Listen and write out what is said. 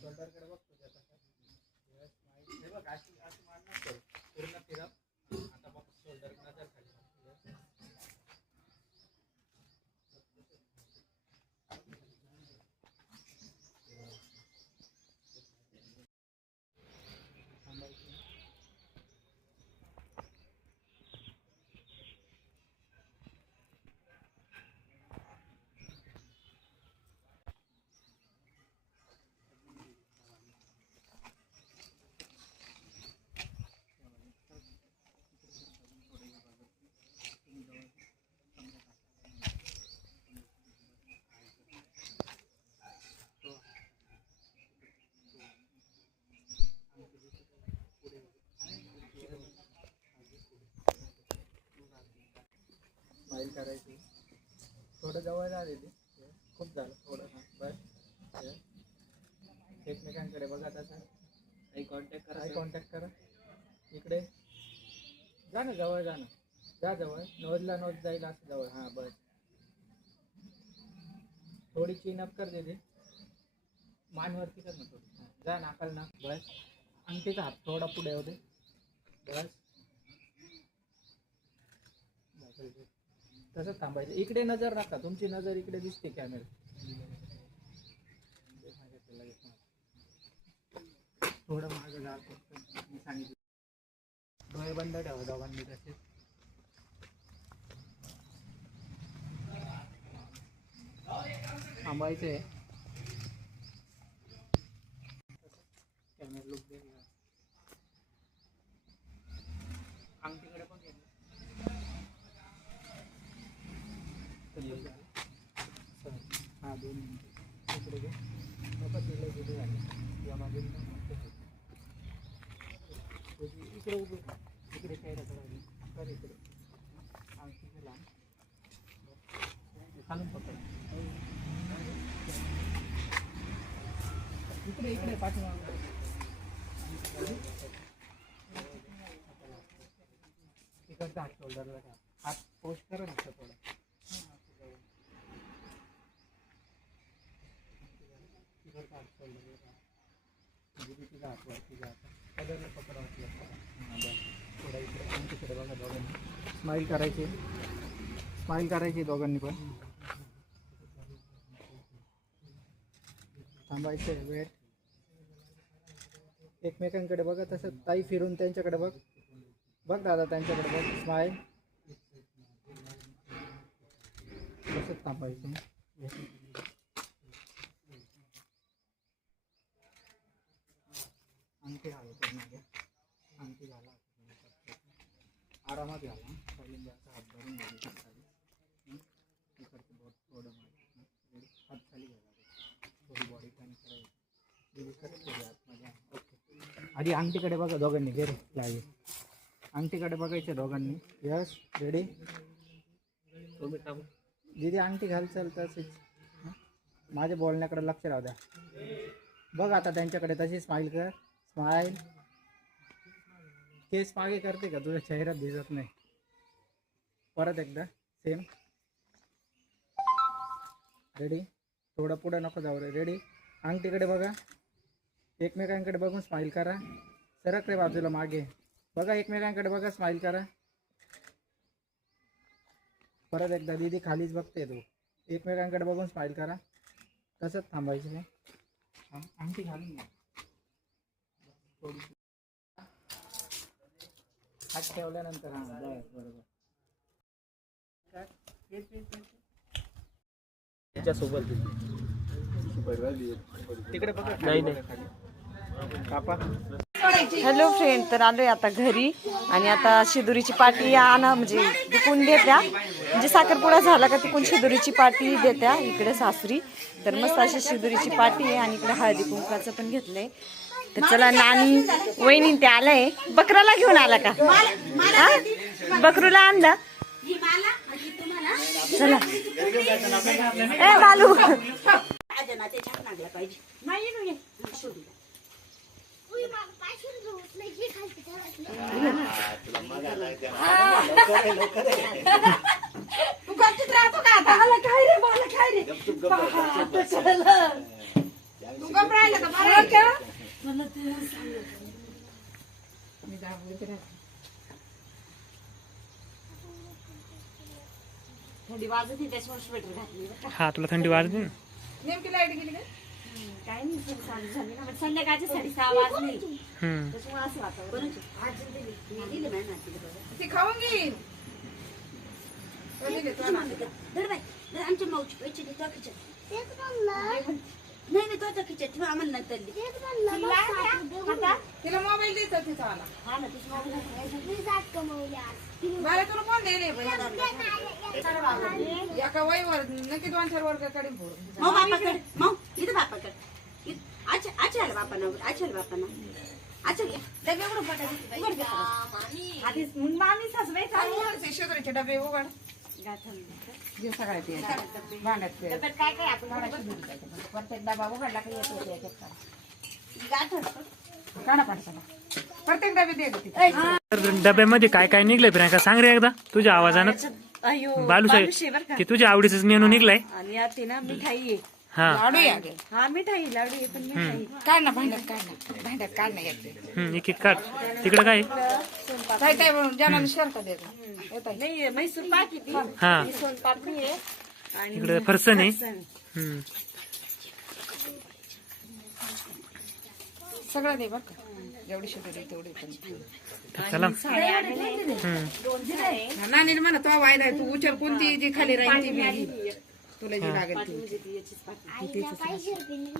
शोल्डरकडे बघ तुझ्या तसं. हे बघ अशी अशी करू. पूर्ण फिरव स्माईल करायची. थोडं जवळ जा दीदी खूप झालं थोडं हां बस. एकमेकांकडे बघा तसं आई कॉन्टॅक्ट आय कॉन्टॅक्ट करा. इकडे. जा ना जवळ जा ना. जा जवळ. नोजला नोज जाईल असं जवळ. हां बस. थोडी चीन अप कर दीदी. मानवरती कर ना थोडी. जा नाकाल ना. बस. अंगठीचा हात थोडा पुढे दे. बस. तसंच थांबायचं. इकडे नजर नका. तुमची नजर इकडे दिसते कॅमेरा थोडं मागं जा. मी सांगितलं. डोळे बंद ठेवा दोघांनी तसे. थांबायचं आहे लुक दे अंगठीकडे पण घे. चल, झालं. चल. हा दोन मिनिटं इकडे घे नको तिला तिथे झाले या मागे पण मस्त होतं. तुझी इकडे उभी इकडे काय कर इकडे अंगठी लांब खालून पकड इकडे इकडे पाठवून तिकडचा हात शोल्डरला हात पोस्ट करा नुसतं थोडं हात शोल्डरला म्हणजे वाटलं इकडे तिकडे बघा दोघांनी स्माईल करायची. स्माईल करायची दोघांनी पण. थांबायचे वेट एकमेकांकडे बघा तसं ताई फिरून त्यांच्याकडे बघ. बघ दादा त्यांच्याकडे बघ. स्माईल तसंच थांबायचं अंगठी घाला पूर्ण घ्या अंगठी घाला आरामात घाला पहिल्यांदा असं हात भरून घ्यायचे खाली हं? इकडचं बोट थोडं मागे हं? Ready? हात खाली घ्या थोडी बॉडी प्लॅन करायची दिली करत थोडी आतमध्ये ओके आधी अंगठीकडे बघा दोघांनी घे रे लागे. अंगठीकडे बघायचे दोघांनी. Yes ready? दीदी अंगठी घाल चल तशीच? माझ्या बोलण्याकडे लक्ष राहू द्या. बघ आता त्यांच्याकडे तशी स्माईल कर. स्माईल केस मागे करते का? तुझ्या चेहऱ्यात दिसत नाही. परत एकदा सेम रेडी थोडं पुढे नको जाऊ रे. रेडी अंगठीकडे बघा. एकमेकांकडे बघून स्माईल करा. सरक रे बाजूला मागे. बघा एकमेकांकडे बघा स्माईल करा. परत एकदा दीदी खालीच बघते तू. एकमेकांकडे बघून स्माईल करा. कसंच थांबायचं काय? घालून हात ठेवल्यानंतर हां बरोबर त्याच्यासोबत तिकडे बघा नाही, नाही. हॅलो फ्रेंड तर आलोय आता घरी. आणि आता शिदुरीची पाटी आणा म्हणजे विकून देत्या. म्हणजे साखरपुडा झाला का तिकून शिदुरीची पाटी देत्या इकडे सासरी. तर मस्त अशी शिदुरीची पाटी आहे आणि इकडे हळदी कुंकाचं पण घेतलंय. तर चला नानी वहिनी ते आलंय. बकराला घेऊन आला का? हा? बकरूला आणलं? चला. ए बालू. तू गपचीत राहतो का आता मला काय रे मला काय रे आता कळलं. तू गप राहिलं का बरं का मला ते सांगत मी दाबून राहते थंडी वाजत नाही त्याच्यावर स्वेटर घातली हा तुला थंडी वाजते ना नेमकी लाइट गेली का काय नाही चालू झाली ना. म्हणजे संध्याकाळची साडे सहा वाजली. हम्म. त्याच्यामुळे असं वातावरण ती खाऊन घेईन घेतो ना? आमच्या मावशी पैसे देतो नाही नाही तो खिचत ठेवा आम्हाला नंतर दे. तिला मोबाईल द्यायचा तिचा आला. हा ना तिची मोबाईल मला तुला कोण दिले एका वहीवर नक्की दोन चार वर्गकडे फोडून. माऊ बापाकडे माऊ. इथं बापाकडे. इथं- आच्या आच्या आला बापाना आच्या आला बापाना. आच्या डबे उघडून पटा. उघड दे. आधी मग मामी सासूबाई आणि शेजारीचे डबे उघड. जे सगळ्यात ते भांड्यात ते. डब्यात काय काय आपण प्रत्येक डबा उघडला का येतो त्याच्यात काढा. गाठोड काढा पाठचा प्रत्येक डबे दे गं तिथे. तर डब्यामध्ये काय काय निघलंय प्रियंका? सांग रे एकदा. तुझ्या आवाजानं अयो बालुशाही बरं का? की तुझ्या आवडीच मेनू निघलाय. आणि यात आहे ना मिठाई आहे. हा. लाडू या गे. हा मिठाई लाडू आहे पण मिठाई. काढ ना भांड्यात काढ ना. भांड्यात काढ ना येते हम्म, एक एक काढ. तिकडे काय काय काय म्हणून ज्याला शर्ट देतो. येत आहे. नाही मैसूर पाक आहे ती. हा. ही. सोनपापडी आहे. आणि इकडे आहे. हम्म. सगळं दे बरं का? जेवढी शेजारी तेवढी पण. तर चला साड्या आलेल्या आहेत. हम्म. दोन जण आहे नानी म्हणा तो वायदा आहे. तू उचल कोणती जी खाली राहील ती घे. तुला जी लागेल ती